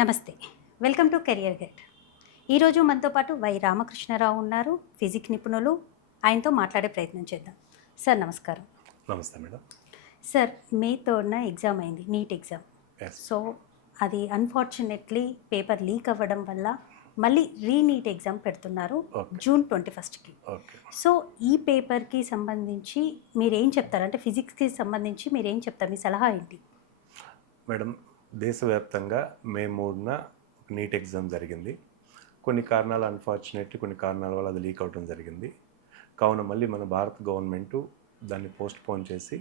నమస్తే. Welcome to career guide. ఈరోజు మనతో పాటు వై రామకృష్ణారావు ఉన్నారు, ఫిజిక్స్ నిపుణులు. ఆయనతో మాట్లాడే ప్రయత్నం చేద్దాం. సార్ నమస్కారం. నమస్తే మేడం. సార్, మే 3న ఎగ్జామ్ అయింది, నీట్ ఎగ్జామ్. ఎస్. సో అది అన్ఫార్చునేట్లీ పేపర్ లీక్ అవ్వడం వల్ల మళ్ళీ రీనీట్ ఎగ్జామ్ పెడుతున్నారు జూన్ 21కి. ఓకే. సో ఈ పేపర్కి సంబంధించి మీరేం చెప్తారు? అంటే ఫిజిక్స్కి సంబంధించి మీరేం చెప్తారు? మీ సలహా ఏంటి? మేడం, దేశవ్యాప్తంగా మే 3న నీట్ ఎగ్జామ్ జరిగింది. కొన్ని కారణాలు అన్ఫార్చునేట్లీ కొన్ని కారణాల వల్ల అది లీక్ అవడం జరిగింది. కావున మళ్ళీ మన భారత గవర్నమెంటు దాన్ని పోస్ట్ పోన్ చేసి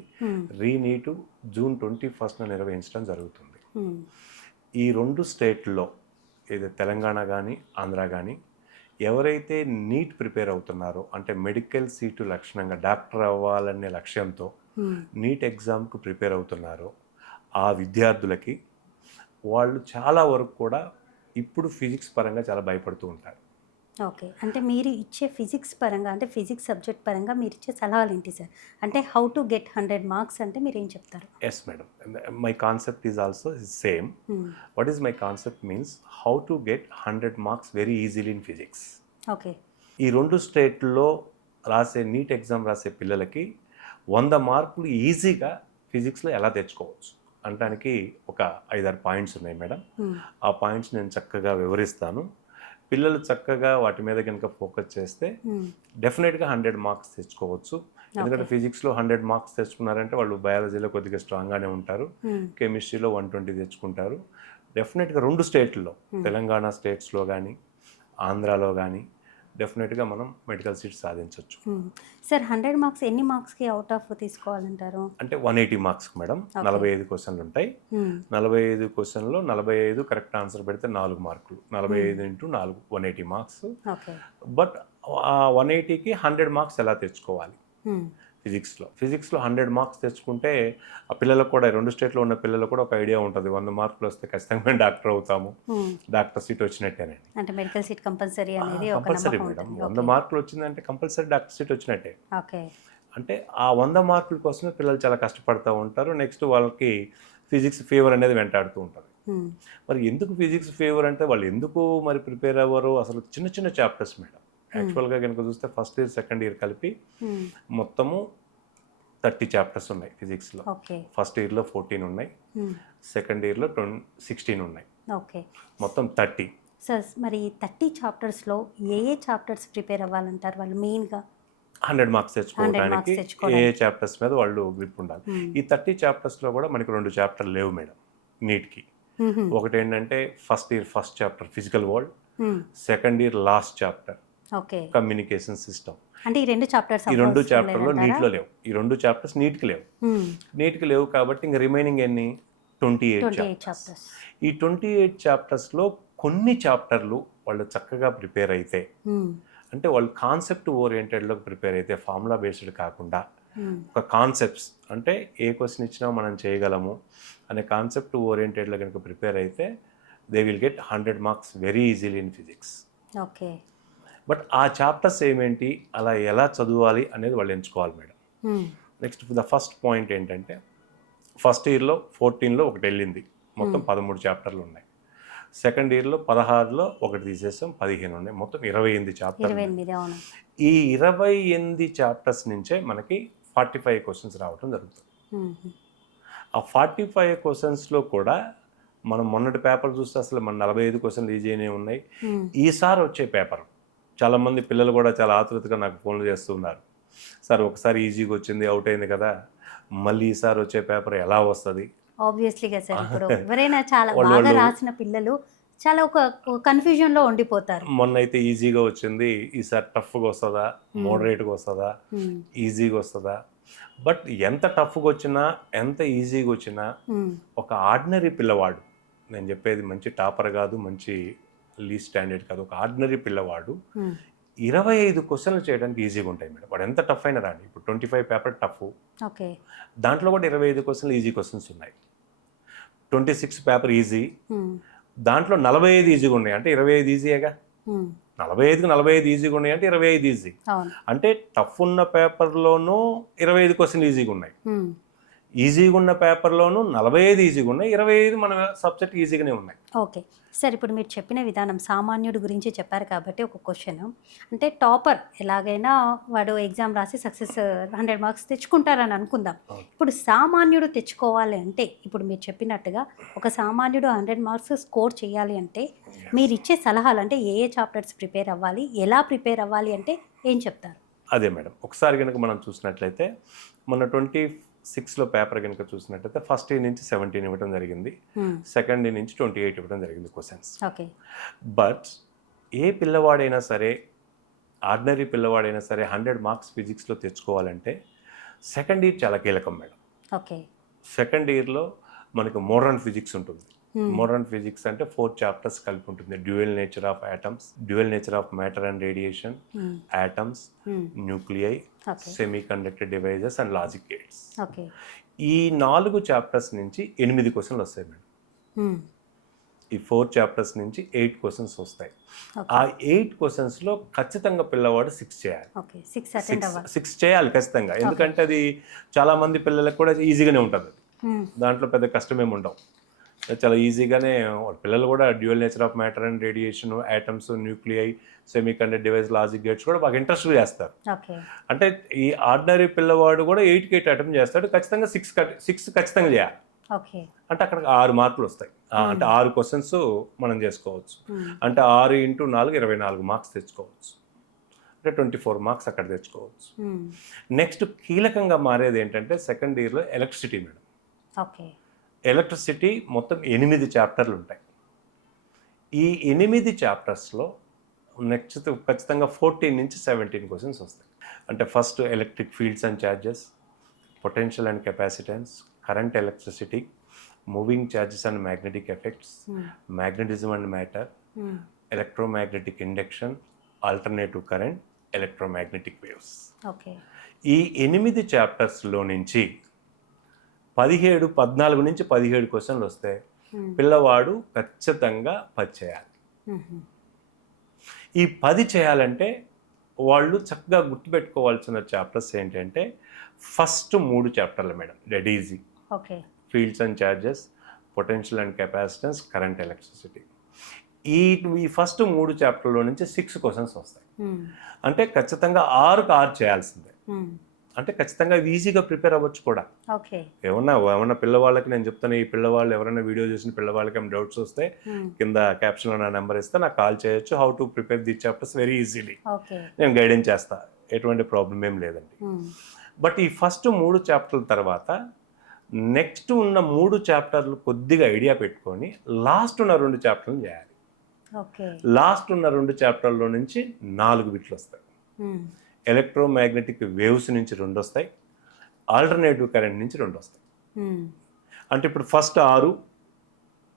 రీనీటు జూన్ 21న నిర్వహించడం జరుగుతుంది. ఈ రెండు స్టేట్లో ఏదో తెలంగాణ కానీ ఆంధ్ర కానీ ఎవరైతే నీట్ ప్రిపేర్ అవుతున్నారో, అంటే మెడికల్ సీటు లక్షణంగా డాక్టర్ అవ్వాలనే లక్ష్యంతో నీట్ ఎగ్జామ్కు ప్రిపేర్ అవుతున్నారో ఆ విద్యార్థులకి వాళ్ళు చాలా వరకు కూడా ఇప్పుడు ఫిజిక్స్ పరంగా చాలా భయపడుతూ ఉంటారు. ఓకే. అంటే మీరు ఇచ్చే ఫిజిక్స్ పరంగా, అంటే ఫిజిక్స్ సబ్జెక్ట్ పరంగా మీరు ఇచ్చే సలహాలు ఏంటి సార్? అంటే హౌ టు గెట్ 100 మార్క్స్ అంటే మీరు ఏం చెప్తారు? Yes madam, my concept is also same. What is my concept means how to get 100 marks very easily in physics. Okay. ఈ రెండు స్టేట్లో రాసే నీట్ ఎగ్జామ్ రాసే పిల్లలకి 100 మార్కులు ఈజీగా ఫిజిక్స్లో ఎలా తెచ్చుకోవచ్చు అనడానికి ఒక 5-6 పాయింట్స్ ఉన్నాయి మేడం. ఆ పాయింట్స్ నేను చక్కగా వివరిస్తాను. పిల్లలు చక్కగా వాటి మీద కనుక ఫోకస్ చేస్తే డెఫినెట్గా 100 మార్క్స్ తెచ్చుకోవచ్చు. ఎందుకంటే ఫిజిక్స్లో 100 మార్క్స్ తెచ్చుకున్నారంటే వాళ్ళు బయాలజీలో కొద్దిగా స్ట్రాంగ్గానే ఉంటారు, కెమిస్ట్రీలో 120 తెచ్చుకుంటారు. డెఫినెట్గా రెండు స్టేట్లో, తెలంగాణ స్టేట్స్లో కానీ ఆంధ్రాలో కానీ డెఫినెట్గా మనం మెడికల్ సీట్ సాధించవచ్చు. సార్, 100 మార్క్స్ ఎన్ని మార్క్స్కి అవుట్ ఆఫ్ తీసుకోవాలంటారు? అంటే 180 మార్క్స్ మేడం. 45 క్వశ్చన్లు ఉంటాయి. 45 క్వశ్చన్లో 45 కరెక్ట్ ఆన్సర్ పెడితే 4 మార్కులు. 45 ఇంటూ 4 180 మార్క్స్. బట్ ఆ 180కి 100 మార్క్స్ ఎలా తెచ్చుకోవాలి ఫిజిక్స్లో 100 మార్క్స్ తెచ్చుకుంటే ఆ పిల్లలకు కూడా, రెండు స్టేట్లో ఉన్న పిల్లలకు కూడా ఒక ఐడియా ఉంటుంది. 100 మార్కులు వస్తే ఖచ్చితంగా మేము డాక్టర్ అవుతాము, డాక్టర్ సీట్ వచ్చినట్టేనండి. అంటే మెడికల్ సీట్ కంపల్సరీ అనేది ఒక కంపల్సరీ నమ్మకం మేడం. ఉంటుంది. 100 మార్కులు వచ్చిందంటే కంపల్సరీ డాక్టర్ సీట్ వచ్చినట్టే. ఓకే. అంటే ఆ 100 మార్కుల కోసమే పిల్లలు చాలా కష్టపడుతూ ఉంటారు. నెక్స్ట్ వాళ్ళకి ఫిజిక్స్ ఫీవర్ అనేది వెంటాడుతూ ఉంటుంది. మరి ఎందుకు ఫిజిక్స్ ఫీవర్ అంటే వాళ్ళు ఎందుకు మరి ప్రిపేర్ అవ్వరు? అసలు చిన్న చిన్న చాప్టర్స్ మేడం. యాక్చువల్గా కనుక చూస్తే ఫస్ట్ ఇయర్ సెకండ్ ఇయర్ కలిపి మొత్తము 30 చాప్టర్స్ ఉన్నాయి ఫిజిక్స్లో. ఫస్ట్ ఇయర్లో 14 ఉన్నాయి, సెకండ్ ఇయర్లో 16 ఉన్నాయి. ఓకే. మొత్తం 30. సార్, మరి 30 చాప్టర్స్లో ఏ చాప్టర్స్ ప్రిపేర్ అవ్వాలంటారు వాళ్ళు మెయిన్గా? 100 మార్క్స్ తెచ్చుకోవడానికి ఏ చాప్టర్స్ మీద వాళ్ళు గ్రిప్ ఉండాలి. ఈ 30 చాప్టర్స్లో కూడా మనకి 2 చాప్టర్లు లేవు మేడం నీట్కి. ఒకటి ఏంటంటే first year first chapter physical world, second year last chapter communication system. అంటే ఈ రెండు చాప్టర్లో నీట్లో లేవు. ఈ 2 చాప్టర్స్ నీట్కి లేవు కాబట్టి ఇంకా రిమైనింగ్ ఎన్ని 28 చాప్టర్స్. ఈ 28 చాప్టర్స్లో కొన్ని చాప్టర్లు వాళ్ళు చక్కగా ప్రిపేర్ అయితే, అంటే వాళ్ళు కాన్సెప్ట్ ఓరియంటెడ్లో ప్రిపేర్ అయితే, ఫార్ములా బేస్డ్ కాకుండా ఒక కాన్సెప్ట్స్, అంటే ఏ క్వశ్చన్ ఇచ్చినా మనం చేయగలము అనే కాన్సెప్ట్ ఓరియంటెడ్లో కనుక ప్రిపేర్ అయితే they will get 100 marks very easily in physics. Okay. But ఆ చాప్టర్స్ ఏమేంటి, అలా ఎలా చదవాలి అనేది వాళ్ళు ఎంచుకోవాలి madam. Next the first point ఏంటంటే ఫస్ట్ ఇయర్లో 14లో ఒకటి వెళ్ళింది, మొత్తం 13 చాప్టర్లు ఉన్నాయి. సెకండ్ ఇయర్లో 16లో ఒకటి తీసేసాం, 15 ఉన్నాయి, మొత్తం 28 చాప్టర్లు. ఈ 28 చాప్టర్స్ నుంచే మనకి 45 క్వశ్చన్స్ రావడం జరుగుతుంది. ఆ 45 క్వశ్చన్స్లో కూడా మనం మొన్నటి పేపర్ చూస్తే అసలు మన 45 క్వశ్చన్లు ఈజీనే ఉన్నాయి. ఈసారి వచ్చే పేపర్ చాలామంది పిల్లలు కూడా చాలా ఆతృతగా నాకు ఫోన్లు చేస్తున్నారు. సార్, ఒకసారి ఈజీగా వచ్చింది, అవుట్ అయింది కదా, మళ్ళీ ఈసారి వచ్చే పేపర్ ఎలా వస్తుంది? ఆబ్వియస్లీగా సార్, ఇప్పుడు ఎవరైనా చాలా బాగా రాసిన పిల్లలు చాలా ఒక కన్ఫ్యూజన్లో ఉండిపోతారు. మొన్న అయితే ఈజీగా వచ్చింది, ఈసారి టఫ్గా వస్తుందా, మోడరేట్గా వస్తుందా, ఈజీగా వస్తుందా? బట్ ఎంత టఫ్గా వచ్చినా ఎంత ఈజీగా వచ్చినా ఒక ఆర్డినరీ పిల్లవాడు, నేను చెప్పేది మంచి టాపర్ కాదు, మంచి లీస్ట్ స్టాండర్డ్ కాదు, ఒక ఆర్డినరీ పిల్లవాడు 25 క్వశ్చన్లు చేయడానికి ఈజీగా ఉంటాయి మేడం. వాడు ఎంత టఫ్ అయినా రాండి. ఇప్పుడు 25 పేపర్ టఫ్, దాంట్లో కూడా 25 క్వశ్చన్లు ఈజీ క్వశ్చన్స్ ఉన్నాయి. 26 పేపర్ ఈజీ, దాంట్లో 45 ఈజీగా ఉన్నాయి. అంటే 25 ఈజీయేగా. 45కి 45 ఈజీగా ఉన్నాయి అంటే 25 ఈజీ. అంటే టఫ్ ఉన్న పేపర్లోనూ 25 క్వశ్చన్లు ఈజీగా ఉన్నాయి. ఈజీగా ఉన్న పేపర్లోనూ 45 ఈజీగా ఉన్నాయి, 25 మన సబ్జెక్ట్ ఈజీగానే ఉన్నాయి. ఓకే సార్, ఇప్పుడు మీరు చెప్పిన విధానం సామాన్యుడి గురించి చెప్పారు కాబట్టి ఒక క్వశ్చన్, అంటే టాపర్ ఎలాగైనా వాడు ఎగ్జామ్ రాసి సక్సెస్ 100 మార్క్స్ తెచ్చుకుంటారని అనుకుందాం. ఇప్పుడు సామాన్యుడు తెచ్చుకోవాలి అంటే ఇప్పుడు మీరు చెప్పినట్టుగా ఒక సామాన్యుడు 100 మార్క్స్ స్కోర్ చేయాలి అంటే మీరు ఇచ్చే సలహాలు అంటే ఏ చాప్టర్స్ ప్రిపేర్ అవ్వాలి, ఎలా ప్రిపేర్ అవ్వాలి అంటే ఏం చెప్తారు? అదే మేడం, ఒకసారి కనుక మనం చూసినట్లయితే మన 26లో పేపర్ కనుక చూసినట్లయితే ఫస్ట్ ఇయర్ నుంచి 17 ఇవ్వడం జరిగింది, సెకండ్ ఇయర్ నుంచి 28 ఇవ్వడం జరిగింది క్వశ్చన్స్. ఓకే. బట్ ఏ పిల్లవాడైనా సరే, ఆర్డినరీ పిల్లవాడైనా సరే 100 మార్క్స్ ఫిజిక్స్లో తెచ్చుకోవాలంటే సెకండ్ ఇయర్ చాలా కీలకం మేడం. ఓకే. సెకండ్ ఇయర్లో మనకు మోడర్న్ ఫిజిక్స్ ఉంటుంది. మోడర్న్ ఫిజిక్స్ అంటే 4 చాప్టర్స్ కలిపి ఉంటుంది. Dual nature of atoms, dual nature of matter and radiation, atoms, nuclei, semi conductor devices and logic gates. ఈ 4 చాప్టర్స్ నుంచి 8 క్వశ్చన్లు వస్తాయి మేడం. ఈ 4 చాప్టర్స్ నుంచి 8 క్వశ్చన్స్ వస్తాయి. ఆ 8 క్వశ్చన్స్లో ఖచ్చితంగా పిల్లవాడు 6 చేయాలి. 6 చేయాలి ఖచ్చితంగా, ఎందుకంటే అది చాలా మంది పిల్లలకు కూడా ఈజీగానే ఉంటుంది. దాంట్లో పెద్ద కష్టమేమి ఉండవు, చాలా ఈజీగానే పిల్లలు కూడా dual nature of matter and radiation, atoms, nuclei, semi conductor device, logic gates కూడా బాగా ఇంట్రెస్ట్ చేస్తారు. అంటే ఈ ఆర్డినరీ పిల్లవాడు కూడా 8కి 8 అటెంప్ట్ చేస్తాడు, ఖచ్చితంగా 6 ఖచ్చితంగా చేయాలి. అంటే అక్కడ 6 మార్కులు వస్తాయి. అంటే 6 క్వశ్చన్స్ మనం చేసుకోవచ్చు. అంటే 6 × 4 24 మార్క్స్ తెచ్చుకోవచ్చు. అంటే 24 మార్క్స్ అక్కడ తెచ్చుకోవచ్చు. నెక్స్ట్ కీలకంగా మారేది ఏంటంటే సెకండ్ ఇయర్లో ఎలక్ట్రిసిటీ మేడం. ఎలక్ట్రిసిటీ మొత్తం 8 చాప్టర్లు ఉంటాయి. ఈ 8 చాప్టర్స్లో నెక్స్ట్ ఖచ్చితంగా 14 నుంచి 17 క్వశ్చన్స్ వస్తాయి. అంటే first electric fields and charges, potential and capacitance, current electricity, moving charges and magnetic effects, magnetism and matter, electromagnetic induction, alternative current, electromagnetic waves. ఈ 8 చాప్టర్స్లో నుంచి 14 నుంచి 17 క్వశ్చన్లు వస్తే పిల్లవాడు ఖచ్చితంగా 10 చేయాలి. ఈ 10 చేయాలంటే వాళ్ళు చక్కగా గుర్తుపెట్టుకోవాల్సిన చాప్టర్స్ ఏంటంటే ఫస్ట్ 3 చాప్టర్లు madam, dead easy. Fields and charges, potential and capacitance, current electricity. ఈ ఫస్ట్ 3 చాప్టర్లో నుంచి 6 క్వశ్చన్స్ వస్తాయి. అంటే ఖచ్చితంగా 6కి 6 చేయాల్సిందే. అంటే ఖచ్చితంగా ఈజీగా ప్రిపేర్ అవ్వచ్చు కూడా. ఏమన్నా పిల్లవాళ్ళకి నేను చెప్తాను, ఈ పిల్లవాళ్ళు ఎవరైనా వీడియో చూసిన పిల్లవాళ్ళకి ఏమైనా డౌట్స్ వస్తే కింద క్యాప్షన్లో నా నెంబర్ ఇస్తే నాకు కాల్ చేయొచ్చు. How to prepare the chapters very easily నేను గైడెన్స్ చేస్తా, ఎటువంటి ప్రాబ్లం ఏం లేదండి. బట్ ఈ ఫస్ట్ 3 చాప్టర్ల తర్వాత నెక్స్ట్ ఉన్న 3 చాప్టర్లు కొద్దిగా ఐడియా పెట్టుకొని లాస్ట్ ఉన్న 2 చాప్టర్లు చేయాలి. లాస్ట్ ఉన్న 2 చాప్టర్లో నుంచి 4 బిట్లు వస్తాయి. ఎలక్ట్రోమాగ్నెటిక్ వేవ్స్ నుంచి 2 వస్తాయి, ఆల్టర్నేటివ్ కరెంట్ నుంచి 2 వస్తాయి. అంటే ఇప్పుడు ఫస్ట్ 6,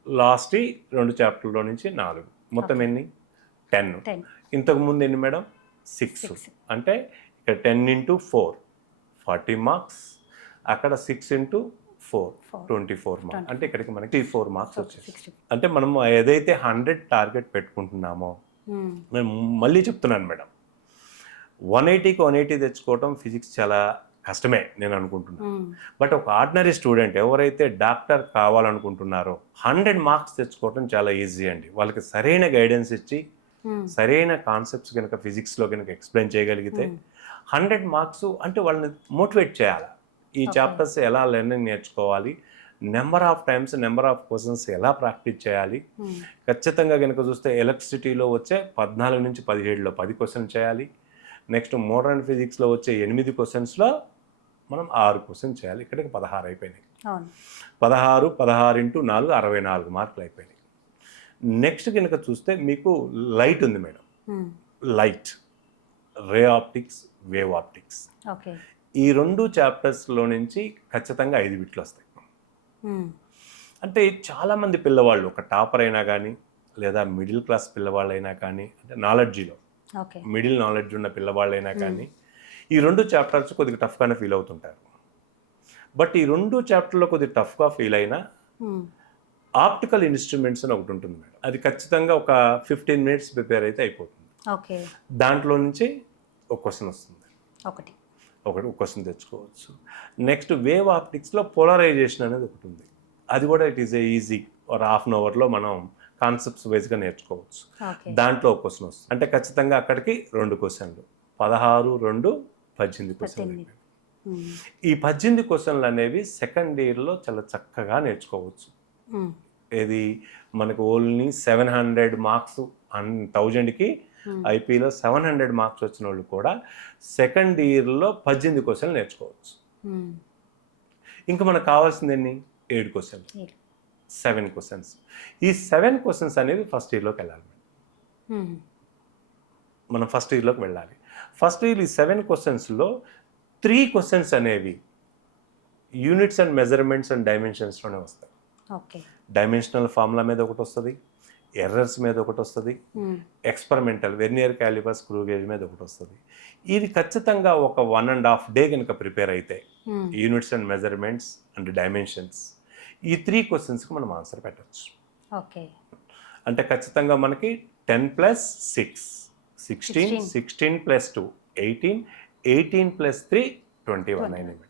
లాస్ట్ 2 చాప్టర్లో నుంచి 4, మొత్తం ఎన్ని? 10. ఇంతకుముందు ఎన్ని మేడం? 6. అంటే ఇక్కడ 10 × 4 40 మార్క్స్, అక్కడ 6 × 4 24 మార్క్స్. అంటే ఇక్కడికి మనకి 34 మార్క్స్ వచ్చేసి. అంటే మనం ఏదైతే 100 టార్గెట్ పెట్టుకుంటున్నామో, నేను మళ్ళీ చెప్తున్నాను మేడం, 180కి 180 తెచ్చుకోవటం ఫిజిక్స్ చాలా కష్టమే నేను అనుకుంటున్నాను. బట్ ఒక ఆర్డినరీ స్టూడెంట్ ఎవరైతే డాక్టర్ కావాలనుకుంటున్నారో 100 మార్క్స్ తెచ్చుకోవటం చాలా ఈజీ అండి. వాళ్ళకి సరైన గైడెన్స్ ఇచ్చి సరైన కాన్సెప్ట్స్ కనుక ఫిజిక్స్లో కనుక ఎక్స్ప్లెయిన్ చేయగలిగితే 100 మార్క్స్ అంటే వాళ్ళని మోటివేట్ చేయాలి. ఈ చాప్టర్స్ ఎలా లెర్నింగ్ నేర్చుకోవాలి, number of times, number of questions ఎలా ప్రాక్టీస్ చేయాలి. ఖచ్చితంగా కనుక చూస్తే ఎలక్ట్రిసిటీలో వచ్చే 14 నుంచి 17లో 10 క్వశ్చన్ చేయాలి. నెక్స్ట్ మోడర్న్ ఫిజిక్స్లో వచ్చే 8 క్వశ్చన్స్లో మనం 6 క్వశ్చన్ చేయాలి. ఇక్కడికి 16 అయిపోయినాయి. 16 × 4 64 మార్కులు అయిపోయినాయి. నెక్స్ట్ కనుక చూస్తే మీకు లైట్ ఉంది madam. Light, ray optics, wave optics. ఈ 2 చాప్టర్స్లో నుంచి ఖచ్చితంగా 5 బిట్లు వస్తాయి. అంటే చాలామంది పిల్లవాళ్ళు ఒక టాపర్ అయినా కానీ లేదా మిడిల్ క్లాస్ పిల్లవాళ్ళు అయినా కానీ, అంటే నాలెడ్జీలో మిడిల్ నాలెడ్జ్ ఉన్న పిల్లవాళ్ళైనా కానీ ఈ 2 చాప్టర్స్ కొద్దిగా టఫ్గానే ఫీల్ అవుతుంటారు. బట్ ఈ 2 చాప్టర్లో కొద్దిగా టఫ్గా ఫీల్ అయినా ఆప్టికల్ ఇన్స్ట్రుమెంట్స్ అని ఒకటి ఉంటుంది మేడం. అది ఖచ్చితంగా ఒక 15 మినిట్స్ ప్రిపేర్ అయితే అయిపోతుంది. దాంట్లో నుంచి ఒక క్వశ్చన్ వస్తుంది. ఒకటి క్వశ్చన్ తెచ్చుకోవచ్చు. నెక్స్ట్ వేవ్ ఆప్టిక్స్లో పోలరైజేషన్ అనేది ఒకటి ఉంది. అది కూడా ఇట్ ఈస్ ఏ ఈజీ ఒక హాఫ్ అన్ అవర్లో మనం కాన్సెప్ట్స్ వైజ్గా నేర్చుకోవచ్చు. ఓకే. దాంట్లో ఒక క్వశ్చన్ వస్తుంది. అంటే ఖచ్చితంగా అక్కడికి 2 క్వశ్చన్లు, 16, 2, 18 క్వశ్చన్లు. ఈ 18 క్వశ్చన్లు అనేవి సెకండ్ ఇయర్లో చాలా చక్కగా నేర్చుకోవచ్చు. ఏది మనకు ఓన్లీ 700 మార్క్స్ 1000కి ఐపీలో 700 మార్క్స్ వచ్చిన వాళ్ళు కూడా సెకండ్ ఇయర్లో 18 క్వశ్చన్లు నేర్చుకోవచ్చు. ఇంకా మనకు కావాల్సింది ఎన్ని? 7 క్వశ్చన్లు, 7 క్వశ్చన్స్. ఈ 7 క్వశ్చన్స్ అనేవి ఫస్ట్ ఇయర్లోకి వెళ్ళాలి. మనం ఫస్ట్ ఇయర్లోకి వెళ్ళాలి. ఫస్ట్ ఇయర్ ఈ 7 క్వశ్చన్స్లో 3 క్వశ్చన్స్ అనేవి యూనిట్స్ అండ్ మెజర్మెంట్స్ అండ్ డైమెన్షన్స్లోనే వస్తాయి. ఓకే. డైమెన్షనల్ ఫార్ములా మీద ఒకటి వస్తుంది, ఎర్రర్స్ మీద ఒకటి వస్తుంది, experimental vernier calliper screw gauge మీద ఒకటి వస్తుంది. ఇది ఖచ్చితంగా ఒక 1.5 డే కనుక ప్రిపేర్ అయితే units and measurements and dimensions, ఈ 3 క్వశ్చన్స్కి మనం ఆన్సర్ పెట్టచ్చు. ఓకే. అంటే ఖచ్చితంగా మనకి 10 + 6 16, 16 + 2 18, 18 + 3 21 అయినవి.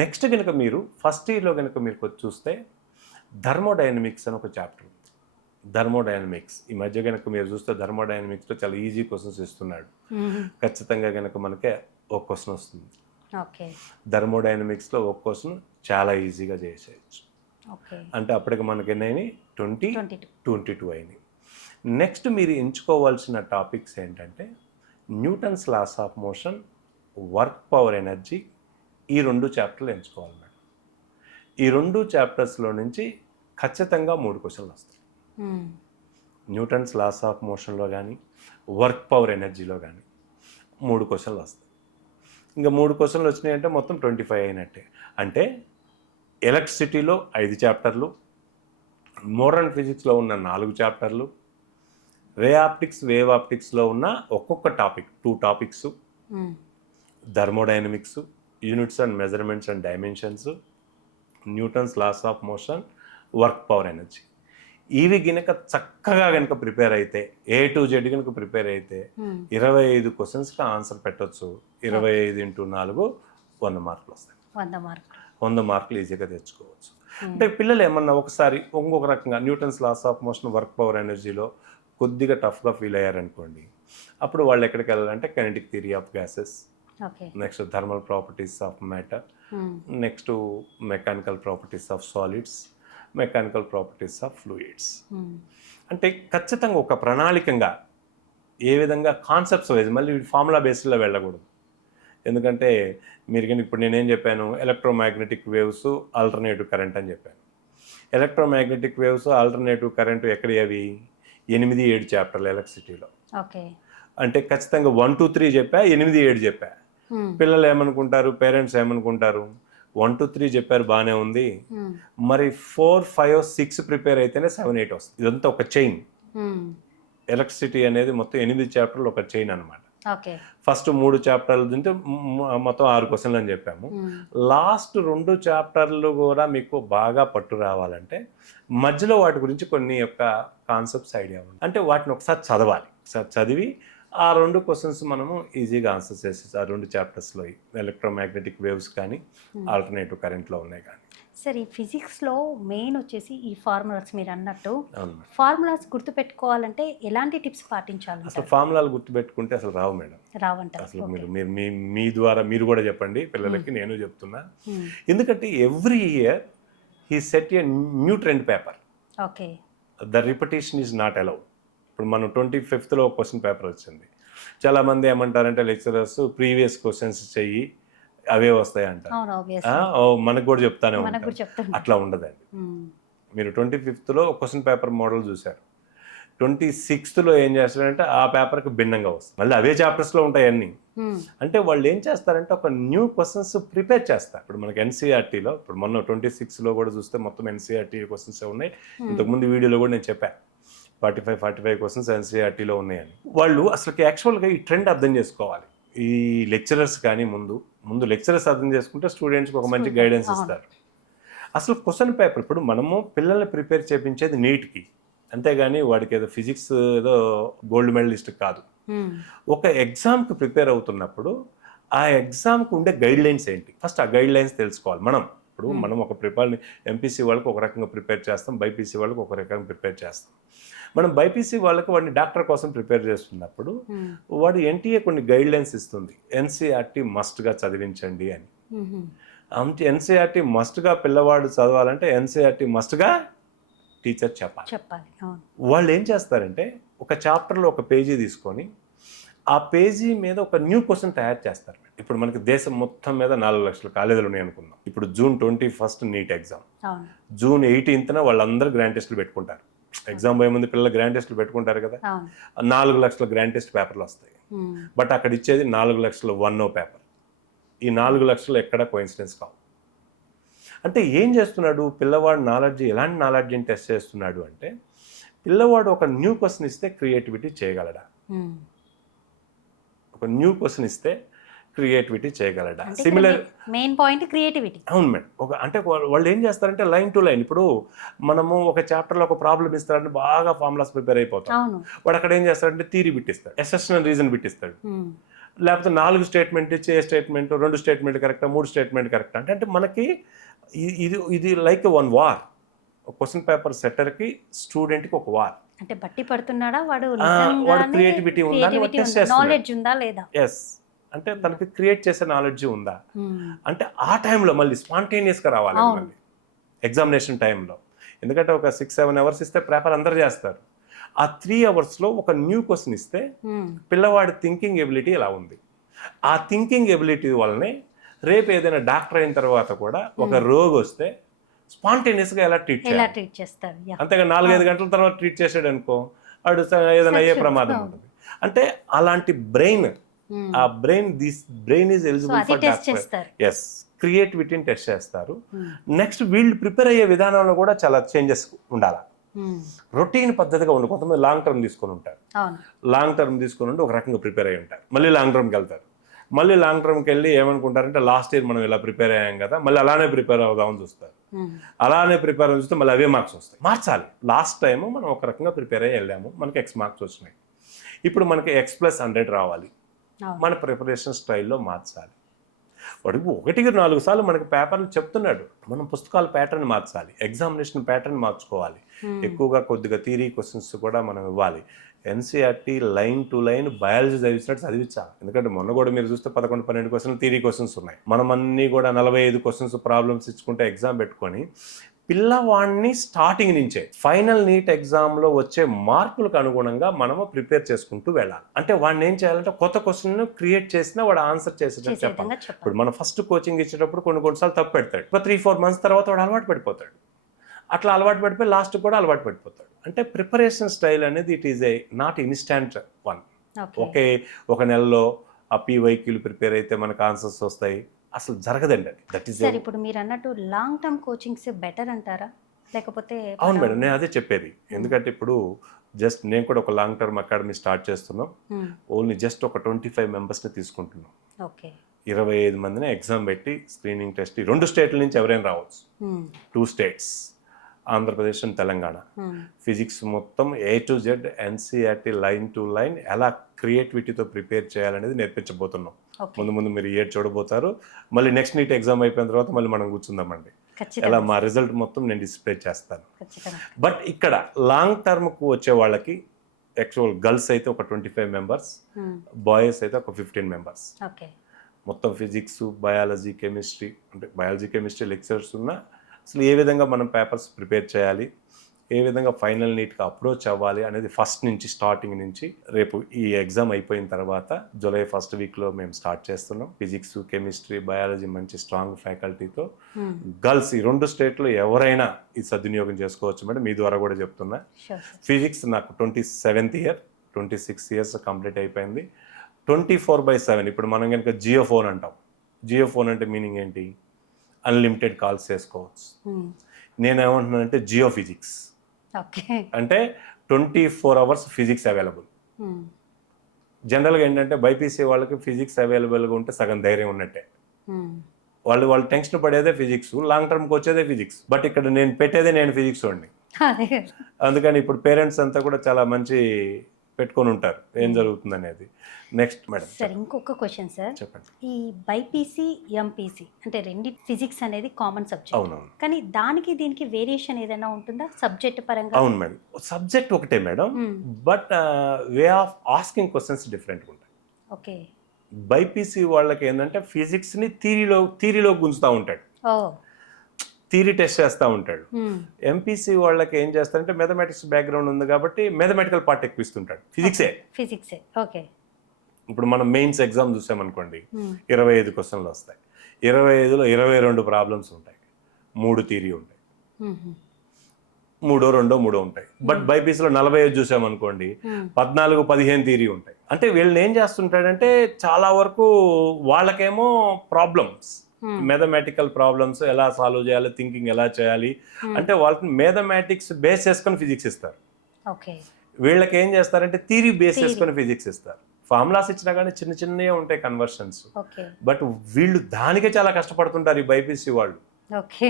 నెక్స్ట్ కనుక మీరు ఫస్ట్ ఇయర్లో కనుక మీరు చూస్తే థర్మోడైనమిక్స్ అని ఒక చాప్టర్ ఉంది. థర్మోడైనమిక్స్ ఈ మధ్య కనుక మీరు చూస్తే థర్మోడైనమిక్స్లో చాలా ఈజీ క్వశ్చన్స్ ఇస్తున్నాడు. ఖచ్చితంగా కనుక మనకే ఒక క్వశ్చన్ వస్తుంది. ఓకే. థర్మోడైనమిక్స్లో ఒక క్వశ్చన్ చాలా ఈజీగా చేసేయచ్చు. ఓకే. అంటే అప్పటికి మనకి ఎన్నైనాయి? 22 అయినాయి. నెక్స్ట్ మీరు ఎంచుకోవాల్సిన టాపిక్స్ ఏంటంటే Newton's laws of motion, work power energy, ఈ 2 చాప్టర్లు ఎంచుకోవాలి మేడం. ఈ 2 చాప్టర్స్లో నుంచి ఖచ్చితంగా 3 క్వశ్చన్లు వస్తాయి. న్యూటన్స్ లాస్ ఆఫ్ మోషన్లో కానీ వర్క్ పవర్ ఎనర్జీలో కానీ 3 క్వశ్చన్లు వస్తాయి. ఇంకా 3 క్వశ్చన్లు వచ్చినాయంటే మొత్తం 25 అయినట్టే. అంటే ఎలక్ట్రిసిటీలో 5 చాప్టర్లు, మోడర్న్ ఫిజిక్స్లో ఉన్న 4 చాప్టర్లు, రే ఆప్టిక్స్ వేవ్ ఆప్టిక్స్లో ఉన్న ఒక్కొక్క topic 2 topics, thermodynamics, units and measurements and dimensions, Newton's laws of motion, work power energy. ఇవి కనుక చక్కగా కనుక ప్రిపేర్ అయితే A to Z కనుక ప్రిపేర్ అయితే 25 క్వశ్చన్స్కి ఆన్సర్ పెట్టవచ్చు. 25 × 4 100 మార్కులు వస్తాయి. 100 మార్కులు ఈజీగా తెచ్చుకోవచ్చు. అంటే పిల్లలు ఏమన్నా ఒకసారి ఇంకొక రకంగా Newton's laws of motion, work power ఎనర్జీలో కొద్దిగా టఫ్గా ఫీల్ అయ్యారనుకోండి, అప్పుడు వాళ్ళు ఎక్కడికి వెళ్ళాలంటే kinetic theory of gases, next thermal properties of matter, next mechanical properties of solids, mechanical properties of fluids. అంటే ఖచ్చితంగా ఒక ప్రణాళికంగా ఏ విధంగా కాన్సెప్ట్స్ వైజ్, మళ్ళీ ఫార్ములా బేస్లో వెళ్ళకూడదు. ఎందుకంటే మీరు కానీ ఇప్పుడు నేనేం చెప్పాను, ఎలక్ట్రోమాగ్నెటిక్ వేవ్స్, ఆల్టర్నేటివ్ కరెంట్ అని చెప్పాను. ఎలక్ట్రోమాగ్నెటిక్ వేవ్స్, ఆల్టర్నేటివ్ కరెంట్ ఎక్కడి అవి? 8, 7 చాప్టర్లు ఎలక్ట్రిసిటీలో. అంటే ఖచ్చితంగా 1, 2, 3 చెప్పా, 8, 7 చెప్పా. పిల్లలు ఏమనుకుంటారు, పేరెంట్స్ ఏమనుకుంటారు, 1, 2, 3 చెప్పారు బాగానే ఉంది, మరి 4, 5, 6 ప్రిపేర్ అయితేనే 7, 8 వస్తుంది. ఇదంతా ఒక చైన్. ఎలక్ట్రిసిటీ అనేది మొత్తం 8 చాప్టర్లు ఒక చైన్ అనమాట. ఫస్ట్ 3 చాప్టర్లు తింటే మొత్తం 6 క్వశ్చన్లు అని చెప్పాము. లాస్ట్ 2 చాప్టర్లు కూడా మీకు బాగా పట్టు రావాలంటే మధ్యలో వాటి గురించి కొన్ని యొక్క కాన్సెప్ట్స్ ఐడియా ఉంది. అంటే వాటిని ఒకసారి చదవాలి. ఒకసారి చదివి ఆ 2 క్వశ్చన్స్ మనము ఈజీగా ఆన్సర్ చేసేసి ఆ 2 చాప్టర్స్లో ఎలక్ట్రోమాగ్నెటిక్ వేవ్స్ కానీ ఆల్టర్నేటివ్ కరెంట్లో ఉన్నాయి కానీ. సార్, ఈ ఫిజిక్స్లో మెయిన్ వచ్చేసి ఈ ఫార్ములాస్ మీరు అన్నట్టు ఫార్ములాస్ గుర్తుపెట్టుకోవాలంటే ఎలాంటి టిప్స్ పాటించాలి? అసలు ఫార్ములాలు గుర్తుపెట్టుకుంటే అసలు రావు మేడం. రావంటారు. అసలు మీరు మీ ద్వారా మీరు కూడా చెప్పండి పిల్లలకి, నేను చెప్తున్నా. ఎందుకంటే every year he set a new trend paper. Okay. The repetition is not allowed. ఇప్పుడు మనం 25th ఒక క్వశ్చన్ పేపర్ వచ్చింది. చాలామంది ఏమంటారంటే లెక్చరర్స్ ప్రీవియస్ క్వశ్చన్స్ చెయ్యి అవే వస్తాయి అంటారు. మనకు కూడా చెప్తానే ఉంటారు. అట్లా ఉండదండి. మీరు 25th క్వశ్చన్ పేపర్ మోడల్ చూశారు, 26th ఏం చేస్తారంటే ఆ పేపర్కి భిన్నంగా వస్తుంది. మళ్ళీ అవే చాప్టర్స్లో ఉంటాయి అన్నీ. అంటే వాళ్ళు ఏం చేస్తారంటే ఒక న్యూ క్వశ్చన్స్ ప్రిపేర్ చేస్తారు. ఇప్పుడు మనకి ఎన్సీఆర్టీలో ఇప్పుడు మొన్న 26 కూడా చూస్తే మొత్తం ఎన్సీఆర్టీ క్వశ్చన్స్ ఉన్నాయి. ఇంతకుముందు వీడియోలో కూడా నేను చెప్పాను 45 క్వశ్చన్స్ ఎన్సీఆర్టీలో ఉన్నాయని. వాళ్ళు అసలు యాక్చువల్గా ఈ ట్రెండ్ అర్థం చేసుకోవాలి. ఈ లెక్చరర్స్ కానీ ముందు లెక్చరర్స్ అర్థం చేసుకుంటే స్టూడెంట్స్కి ఒక మంచి గైడెన్స్ ఇస్తారు. అసలు క్వశ్చన్ పేపర్ ఇప్పుడు మనము పిల్లల్ని ప్రిపేర్ చేయించేది నీట్కి, అంతేగాని వాడికి ఏదో ఫిజిక్స్ ఏదో గోల్డ్ మెడలిస్ట్ కాదు. ఒక ఎగ్జామ్కి ప్రిపేర్ అవుతున్నప్పుడు ఆ ఎగ్జామ్కి ఉండే గైడ్ లైన్స్ ఏంటి, ఫస్ట్ ఆ గైడ్ లైన్స్ తెలుసుకోవాలి మనం. ఇప్పుడు మనం ఒక ఎంపీసీ వాళ్ళకి ఒక రకంగా ప్రిపేర్ చేస్తాం, బైపీసీ వాళ్ళకి ఒక రకంగా ప్రిపేర్ చేస్తాం. మనం బైపీసీ వాళ్ళకి వాడిని డాక్టర్ కోసం ప్రిపేర్ చేస్తున్నప్పుడు వాడు ఎన్టీఏ కొన్ని గైడ్ లైన్స్ ఇస్తుంది, ఎన్సీఆర్టీ మస్ట్గా చదివించండి అని. ఎన్సీఆర్టీ మస్ట్గా పిల్లవాడు చదవాలంటే ఎన్సీఆర్టీ మస్ట్గా టీచర్ చెప్పాలి. వాళ్ళు ఏం చేస్తారంటే ఒక చాప్టర్లో ఒక పేజీ తీసుకొని ఆ పేజీ మీద ఒక న్యూ క్వశ్చన్ తయారు చేస్తారు. ఇప్పుడు మనకి దేశం మొత్తం మీద 4 లక్షల కాలేజీలు ఉన్నాయి అనుకుందాం. ఇప్పుడు జూన్ 21 నీట్ ఎగ్జామ్, జూన్ 18న వాళ్ళందరూ గ్రాండ్ టెస్టులు పెట్టుకుంటారు. ఎగ్జామ్ పోయే ముందు పిల్లలు గ్రాండ్ టెస్టులు పెట్టుకుంటారు కదా, 4 లక్షల గ్రాండ్ టెస్ట్ పేపర్లు వస్తాయి. బట్ అక్కడ ఇచ్చేది 4 లక్షల 1 పేపర్. ఈ 4 లక్షలు ఎక్కడ కోఇన్సిడెన్స్ కావు. అంటే ఏం చేస్తున్నాడు పిల్లవాడు నాలెడ్జ్, ఎలాంటి నాలెడ్జ్ని టెస్ట్ చేస్తున్నాడు అంటే పిల్లవాడు ఒక న్యూ క్వశ్చన్ ఇస్తే క్రియేటివిటీ చేయగలడా, ఒక న్యూ క్వశ్చన్ ఇస్తే క్రియేటివిటీ చేయగలడా. Similar main point creativity. అవును మేడం. అంటే వాళ్ళు ఏం చేస్తారంటే లైన్ టు లైన్, ఇప్పుడు మనము ఒక చాప్టర్లో ఒక ప్రాబ్లం ఇస్తారని బాగా ఫార్ములాస్ ప్రిపేర్ అయిపోతాం. వాడు అక్కడ ఏం చేస్తాడంటే థియరీ బిట్టిస్తాడు, ఎసెషనల్ రీజన్ బిట్టిస్తాడు, లేకపోతే 4 స్టేట్మెంట్ ఇచ్చి ఏ స్టేట్మెంట్ 2 స్టేట్మెంట్ కరెక్టా 3 స్టేట్మెంట్ కరెక్టా అంటే మనకి ఇది లైక్ 1 వార్. క్వశ్చన్ పేపర్ సెట్టర్కి స్టూడెంట్కి ఒక వార్. అంటే బట్టి పడుతున్నాడా వాడు క్రియేటివిటీ ఉందా, నాలెడ్జ్ ఉందా లేదా. ఎస్, అంటే తనకి క్రియేట్ చేసే నాలెడ్జ్ ఉందా అంటే ఆ టైంలో మళ్ళీ స్పాంటేనియస్గా రావాలి మళ్ళీ ఎగ్జామినేషన్ టైంలో. ఎందుకంటే ఒక 6-7 అవర్స్ ఇస్తే పేపర్ అందరు చేస్తారు. ఆ 3 అవర్స్లో ఒక న్యూ క్వశ్చన్ ఇస్తే పిల్లవాడి థింకింగ్ ఎబిలిటీ ఎలా ఉంది, ఆ థింకింగ్ ఎబిలిటీ వల్లనే రేపు ఏదైనా డాక్టర్ అయిన తర్వాత కూడా ఒక రోగి వస్తే స్పాంటేనియస్గా ఎలా ట్రీట్ చేస్తారు. అంతేగా 4-5 గంటల తర్వాత ట్రీట్ చేసాడు అనుకో వాడు ఏదైనా అయ్యే ప్రమాదం ఉంటుంది. అంటే అలాంటి బ్రెయిన్, ఆ brain is eligible for doctor. Yes, క్రియేటివిటీని టెస్ట్ చేస్తారు. నెక్స్ట్ వీళ్ళు ప్రిపేర్ అయ్యే విధానంలో కూడా చాలా చేంజెస్ ఉండాలి. రొటీన్ పద్ధతిగా ఉండి కొంతమంది లాంగ్ టర్మ్ తీసుకొని ఉంటారు, లాంగ్ టర్మ్ తీసుకొని ఉండి ఒక రకంగా ప్రిపేర్ అయ్యి ఉంటారు, మళ్ళీ లాంగ్ టర్మ్కి వెళ్తారు. మళ్ళీ లాంగ్ టర్మ్కి వెళ్ళి ఏమనుకుంటారంటే లాస్ట్ ఇయర్ మనం ఇలా ప్రిపేర్ అయ్యాం కదా మళ్ళీ అలానే ప్రిపేర్ అవుదామని చూస్తారు. అలానే ప్రిపేర్ అని చూస్తే మళ్ళీ అవే మార్క్స్ వస్తాయి. మార్చాలి. లాస్ట్ టైం మనం ఒక రకంగా ప్రిపేర్ అయ్యి వెళ్ళాము, మనకి X మార్క్స్ వచ్చినాయి, ఇప్పుడు మనకి X+100 రావాలి, మన ప్రిపరేషన్ స్టైల్లో మార్చాలి. వాడికి 1-4 సార్లు మనకి పేపర్లు చెప్తున్నాడు, మనం పుస్తకాల ప్యాటర్న్ మార్చాలి, ఎగ్జామినేషన్ ప్యాటర్న్ మార్చుకోవాలి, ఎక్కువగా కొద్దిగా థియరీ క్వశ్చన్స్ కూడా మనం ఇవ్వాలి. NCERT line to line biology చదివించినట్టు చదివించాలి. ఎందుకంటే మొన్న కూడా మీరు చూస్తే 11-12 క్వశ్చన్లు థియరీ క్వశ్చన్స్ ఉన్నాయి. మనం అన్నీ కూడా 45 క్వశ్చన్స్ ప్రాబ్లమ్స్ ఇచ్చుకుంటే ఎగ్జామ్ పెట్టుకొని పిల్లవాడిని స్టార్టింగ్ నుంచే ఫైనల్ నీట్ ఎగ్జామ్లో వచ్చే మార్కులకు అనుగుణంగా మనము ప్రిపేర్ చేసుకుంటూ వెళ్ళాలి. అంటే వాడిని ఏం చేయాలంటే కొత్త క్వశ్చన్ క్రియేట్ చేసినా వాడు ఆన్సర్ చేసేటట్టు చెప్పాలి. ఇప్పుడు మనం ఫస్ట్ కోచింగ్ ఇచ్చేటప్పుడు కొన్నిసార్లు తప్పు పెడతాడు, 3-4 మంత్స్ తర్వాత వాడు అలవాటు పడిపోతాడు. అట్లా అలవాటు పడిపోయి లాస్ట్ కూడా అలవాటు పడిపోతాడు. అంటే ప్రిపరేషన్ స్టైల్ అనేది it is not instant one. ఒక నెలలో ఆ PYQలు ప్రిపేర్ అయితే మనకు ఆన్సర్స్ వస్తాయి, అసలు జరగదండి అది. దట్ ఈస్ సార్ ఇప్పుడు మీరు అన్నట్టు లాంగ్ టర్మ్ కోచింగ్స్ బెటర్ అంటారా లేకపోతే? అవును మేడం, నేను అదే చెప్పేది. ఎందుకంటే ఇప్పుడు జస్ట్ నేను కూడా ఒక లాంగ్ టర్మ్ అకాడమీ స్టార్ట్ చేస్తున్నాం. ఓన్లీ జస్ట్ ఒక 25 మెంబర్స్ని తీసుకుంటున్నాం. 25 మందిని ఎగ్జామ్ పెట్టి స్క్రీనింగ్ టెస్ట్ 2 స్టేట్ల నుంచి ఎవరైనా రావచ్చు. 2 states, Andhra Pradesh and Telangana. Physics మొత్తం A to Z NCERT line to line ఎలా క్రియేటివిటీతో ప్రిపేర్ చేయాలనేది నేర్పించబోతున్నాం. ముందు మీరు ఇయర్ చూడబోతారు. మళ్ళీ నెక్స్ట్ నీట్ ఎగ్జామ్ అయిపోయిన తర్వాత మళ్ళీ మనం కూర్చుందామండి, ఎలా మా రిజల్ట్ మొత్తం నేను డిస్ప్లే చేస్తాను. బట్ ఇక్కడ లాంగ్ టర్మ్కు వచ్చే వాళ్ళకి యాక్చువల్ గర్ల్స్ అయితే ఒక 25 మెంబర్స్, బాయ్స్ అయితే ఒక 15 మెంబర్స్. మొత్తం ఫిజిక్స్, బయాలజీ, కెమిస్ట్రీ, అంటే బయాలజీ కెమిస్ట్రీ లెక్చర్స్ ఉన్న అసలు ఏ విధంగా మనం పేపర్స్ ప్రిపేర్ చేయాలి, ఏ విధంగా ఫైనల్ నీట్గా అప్రోచ్ అవ్వాలి అనేది ఫస్ట్ నుంచి స్టార్టింగ్ నుంచి రేపు ఈ ఎగ్జామ్ అయిపోయిన తర్వాత జూలై 1st వీక్లో మేము స్టార్ట్ చేస్తున్నాం. ఫిజిక్స్, కెమిస్ట్రీ, బయాలజీ మంచి స్ట్రాంగ్ ఫ్యాకల్టీతో గర్ల్స్ ఈ 2 స్టేట్లో ఎవరైనా ఈ సద్వినియోగం చేసుకోవచ్చు మేడం. మీ ద్వారా కూడా చెప్తున్నా. ఫిజిక్స్ నాకు 27th ఇయర్, 26 ఇయర్స్ కంప్లీట్ అయిపోయింది. 24/7 ఇప్పుడు మనం కనుక జియో ఫోన్ అంటాం. జియో ఫోన్ అంటే మీనింగ్ ఏంటి? అన్లిమిటెడ్ కాల్స్ చేసుకోవచ్చు. నేనేమంటున్నానంటే జియో ఫిజిక్స్ అంటే 24 అవర్స్ ఫిజిక్స్ అవైలబుల్. జనరల్గా ఏంటంటే బైపీసీ వాళ్ళకి ఫిజిక్స్ అవైలబుల్గా ఉంటే సగం ధైర్యం ఉన్నట్టే. వాళ్ళు టెన్షన్ పడేదే ఫిజిక్స్, లాంగ్ టర్మ్కి వచ్చేదే ఫిజిక్స్. బట్ ఇక్కడ నేను పెట్టేదే నేను ఫిజిక్స్ వాడిని. అందుకని ఇప్పుడు పేరెంట్స్ అంతా కూడా చాలా మంచి పెట్టుకొని ఉంటారు ఏం జరుగుతుంది అనేది. నెక్స్ట్ మేడం సార్ ఇంకొక క్వశ్చన్ సార్, చెప్పండి. ఈ బైపీసీ ఎంపీసీ అంటే రెండు ఫిజిక్స్ అనేది కామన్ సబ్జెక్ట్, అవునవును. కానీ దానికి దీనికి వేరియేషన్ ఏదైనా ఉంటుందా సబ్జెక్ట్ పరంగా? అవును మేడం, సబ్జెక్ట్ ఒకటే madam, but way of asking questions డిఫరెంట్గా ఉంటాయి. ఓకే. బైపీసీ వాళ్ళకి ఏంటంటే ఫిజిక్స్ని థీరీలో గుంజుతూ ఉంటాడు, ఓ థీరీ టెస్ట్ చేస్తూ ఉంటాడు. ఎంపీసీ వాళ్ళకి ఏం చేస్తారంటే మ్యాథమెటిక్స్ బ్యాక్గ్రౌండ్ ఉంది కాబట్టి మ్యాథమెటికల్ పార్ట్ ఎక్కువ ఇస్తుంటాడు, ఫిజిక్సే. ఓకే. ఇప్పుడు మనం మెయిన్స్ ఎగ్జామ్ చూసామనుకోండి, 25 క్వశ్చన్లు వస్తాయి, 25లో 22 ప్రాబ్లమ్స్ ఉంటాయి, 3 థీరీ ఉంటాయి, 3 ఉంటాయి. బట్ బైపీసీలో 45 చూసామనుకోండి, 14-15 థీరీ ఉంటాయి. అంటే వీళ్ళని ఏం చేస్తుంటాడంటే చాలా వరకు వాళ్ళకేమో ప్రాబ్లమ్స్, మ్యాథమెటికల్ ప్రాబ్లమ్స్ ఎలా సాల్వ్ చేయాలి, థింకింగ్ ఎలా చేయాలి అంటే వాళ్ళకి మ్యాథమెటిక్స్ బేస్ చేసుకొని ఫిజిక్స్ ఇస్తారు. ఓకే. వీళ్ళకి ఏం చేస్తారంటే థీరీ బేస్ చేసుకొని ఫిజిక్స్ ఇస్తారు. ఫార్ములాస్ ఇచ్చినా కానీ చిన్నవే ఉంటాయి కన్వర్షన్స్, బట్ వీళ్ళు దానికే చాలా కష్టపడుతుంటారు ఈ బైపీసీ వాళ్ళు. ఓకే.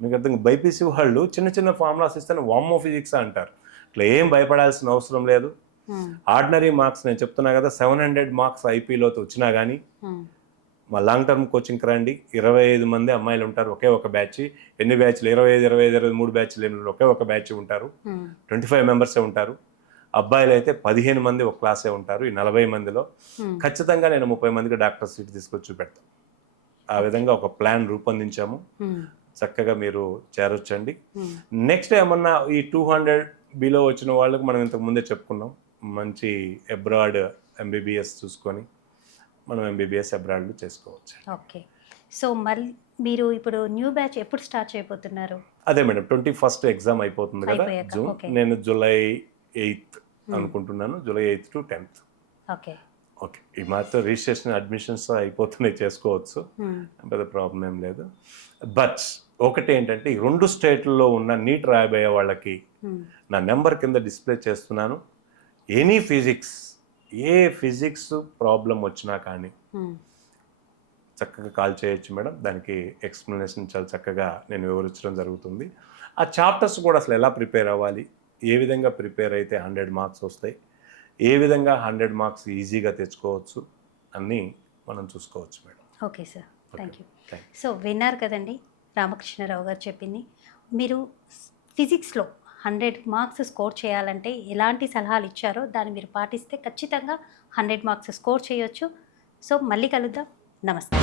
మీకు అర్థం, బైపీసీ వాళ్ళు చిన్న ఫార్ములాస్ ఇస్తేనే వామ్మో ఫిజిక్స్ అంటారు. ఇట్లా ఏం భయపడాల్సిన అవసరం లేదు. ఆర్డినరీ మార్క్స్ నేను చెప్తున్నా కదా, 700 మార్క్స్ ఐపీలో వచ్చినా కానీ మా లాంగ్ టర్మ్ కోచింగ్కి రండి. 25 మంది అమ్మాయిలు ఉంటారు, ఒకే ఒక బ్యాచ్. ఎన్ని బ్యాచ్లు? 23 బ్యాచ్లు ఒకే ఒక బ్యాచ్ ఉంటారు, 25 మెంబర్సే ఉంటారు. అబ్బాయిలు అయితే 15 మంది ఒక క్లాసే ఉంటారు. ఈ 40 మందిలో ఖచ్చితంగా నేను 30 మందికి డాక్టర్ సీట్ తీసుకొచ్చి చూపెడతాను. ఆ విధంగా ఒక ప్లాన్ రూపొందించాము, చక్కగా మీరు చేరొచ్చండి. నెక్స్ట్ ఏమన్నా ఈ 200 బిలో వచ్చిన వాళ్ళకి మనం ఇంతకు ముందే చెప్పుకున్నాం, మంచి అబ్రాడ్ ఎంబీబీఎస్ చూసుకొని మనం ఎంబీబీఎస్ అబ్రాడ్లో చేసుకోవచ్చు. ఓకే. సో మళ్ళీ మీరు ఇప్పుడు న్యూ బ్యాచ్ ఎప్పుడు స్టార్ట్ చేయబోతున్నారు? అదే మేడం, 21st ఎగ్జామ్ అయిపోతుంది కదా జూన్. నేను జూలై 8 అనుకుంటున్నాను, July 8 to 10th. Okay. Okay. ఈ మాత్రం రిజిస్ట్రేషన్ అడ్మిషన్స్ అయిపోతున్నాయి, చేసుకోవచ్చు, పెద్ద ప్రాబ్లం ఏం లేదు. బట్ ఒకటి ఏంటంటే ఈ 2 స్టేట్లలో ఉన్న నీట్ రాయబోయే వాళ్ళకి నా నెంబర్ కింద డిస్ప్లే చేస్తున్నాను. ఎనీ ఫిజిక్స్, ఏ ఫిజిక్స్ ప్రాబ్లం వచ్చినా కానీ చక్కగా కాల్ చేయొచ్చు మేడం. దానికి ఎక్స్ప్లెనేషన్ చాలా చక్కగా నేను వివరించడం జరుగుతుంది. ఆ చాప్టర్స్ కూడా అసలు ఎలా ప్రిపేర్ అవ్వాలి, ఏ విధంగా ప్రిపేర్ అయితే 100 మార్క్స్ వస్తాయి, ఏ విధంగా 100 మార్క్స్ ఈజీగా తెచ్చుకోవచ్చు అన్నీ మనం చూసుకోవచ్చు madam. Okay sir, thank you. So విన్నారు కదండి రామకృష్ణారావు గారు చెప్పింది. మీరు ఫిజిక్స్లో 100 మార్క్స్ స్కోర్ చేయాలంటే ఎలాంటి సలహాలు ఇచ్చారో దాన్ని మీరు పాటిస్తే ఖచ్చితంగా 100 మార్క్స్ స్కోర్ చేయొచ్చు. సో మళ్ళీ కలుద్దాం. నమస్తే.